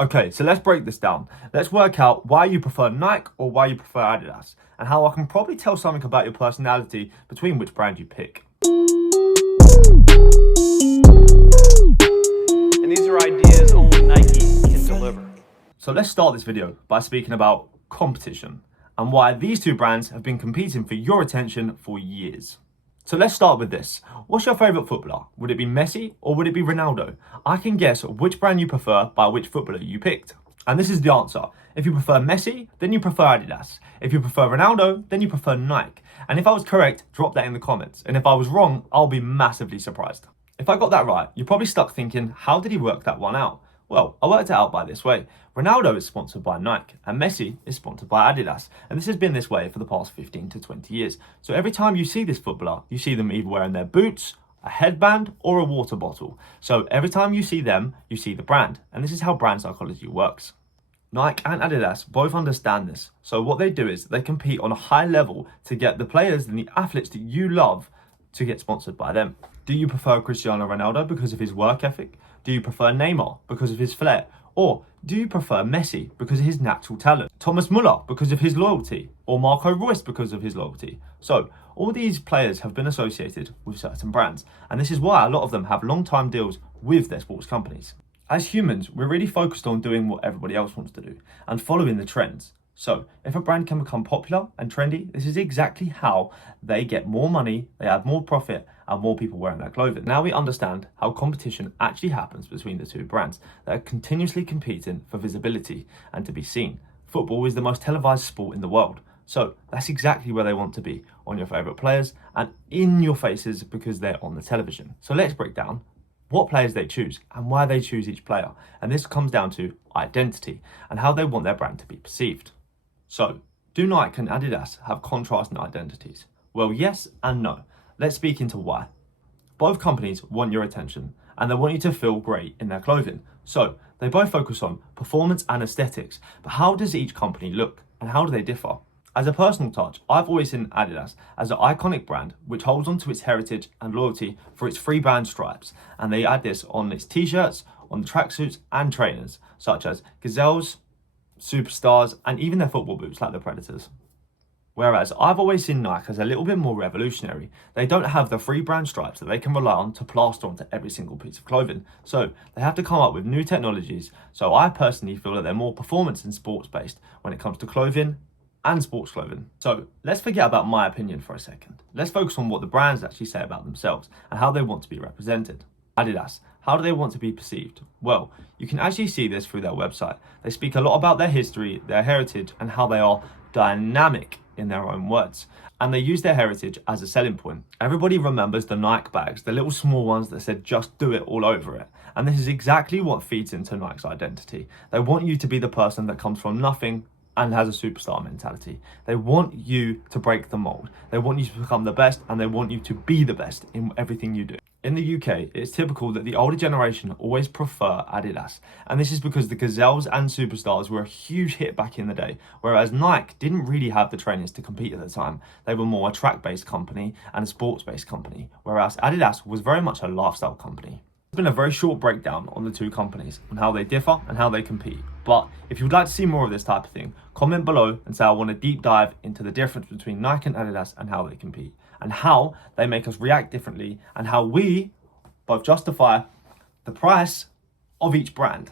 Okay, so let's break this down. Let's work out why you prefer Nike or why you prefer Adidas, and how I can probably tell something about your personality between which brand you pick. And these are ideas only Nike can deliver. So let's start this video by speaking about competition and why these two brands have been competing for your attention for years. So let's start with this. What's your favourite footballer? Would it be Messi or would it be Ronaldo? I can guess which brand you prefer by which footballer you picked. And this is the answer. If you prefer Messi, then you prefer Adidas. If you prefer Ronaldo, then you prefer Nike. And if I was correct, drop that in the comments. And if I was wrong, I'll be massively surprised. If I got that right, you're probably stuck thinking, how did he work that one out? Well, I worked it out by this way. Ronaldo is sponsored by Nike and Messi is sponsored by Adidas. And this has been this way for the past 15 to 20 years. So every time you see this footballer, you see them either wearing their boots, a headband or a water bottle. So every time you see them, you see the brand. And this is how brand psychology works. Nike and Adidas both understand this. So what they do is they compete on a high level to get the players and the athletes that you love to get sponsored by them. Do you prefer Cristiano Ronaldo because of his work ethic? Do you prefer Neymar because of his flair? Or do you prefer Messi because of his natural talent? Thomas Muller because of his loyalty? Or Marco Reus because of his loyalty? So all these players have been associated with certain brands, and this is why a lot of them have long-time deals with their sports companies. As humans, we're really focused on doing what everybody else wants to do and following the trends. So if a brand can become popular and trendy, this is exactly how they get more money, they have more profit and more people wearing their clothing. Now we understand how competition actually happens between the two brands that are continuously competing for visibility and to be seen. Football is the most televised sport in the world. So that's exactly where they want to be, on your favourite players and in your faces because they're on the television. So let's break down what players they choose and why they choose each player. And this comes down to identity and how they want their brand to be perceived. So, do Nike and Adidas have contrasting identities? Well, yes and no. Let's speak into why. Both companies want your attention and they want you to feel great in their clothing. So, they both focus on performance and aesthetics, but how does each company look and how do they differ? As a personal touch, I've always seen Adidas as an iconic brand which holds on to its heritage and loyalty for its three band stripes, and they add this on its t-shirts, on the tracksuits and trainers, such as gazelles, superstars and even their football boots like the Predators. Whereas I've always seen Nike as a little bit more revolutionary. They don't have the three brand stripes that they can rely on to plaster onto every single piece of clothing. So they have to come up with new technologies. So I personally feel that they're more performance and sports based when it comes to clothing and sports clothing. So let's forget about my opinion for a second. Let's focus on what the brands actually say about themselves and how they want to be represented. Adidas, how do they want to be perceived? Well, you can actually see this through their website. They speak a lot about their history, their heritage, and how they are dynamic in their own words. And they use their heritage as a selling point. Everybody remembers the Nike bags, the little small ones that said just do it all over it. And this is exactly what feeds into Nike's identity. They want you to be the person that comes from nothing and has a superstar mentality. They want you to break the mold. They want you to become the best and they want you to be the best in everything you do. In the UK, it's typical that the older generation always prefer Adidas. And this is because the gazelles and superstars were a huge hit back in the day, whereas Nike didn't really have the trainers to compete at the time. They were more a track-based company and a sports-based company, whereas Adidas was very much a lifestyle company. It's been a very short breakdown on the two companies, on how they differ and how they compete. But if you would like to see more of this type of thing, comment below and say I want a deep dive into the difference between Nike and Adidas and how they compete, and how they make us react differently, and how we both justify the price of each brand.